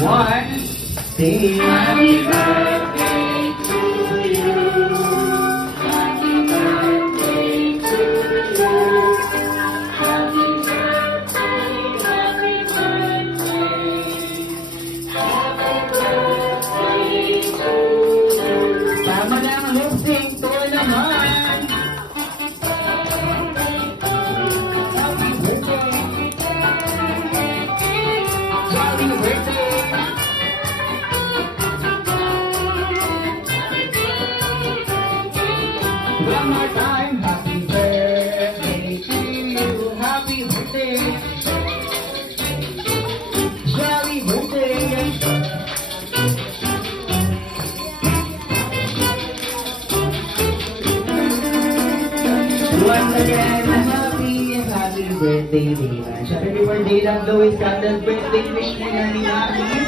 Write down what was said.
One, sing. Happy birthday to you. Happy birthday to you. Happy birthday, happy birthday. Happy birthday to you. Tama na ang lip sync. Tuloy naman. Happy birthday. Happy birthday. One more time, happy birthday to you, happy birthday, jolly birthday. Once again, happy birthday, Dana. Happy birthday lang, Louis. Candle birthday wish na ni Mami.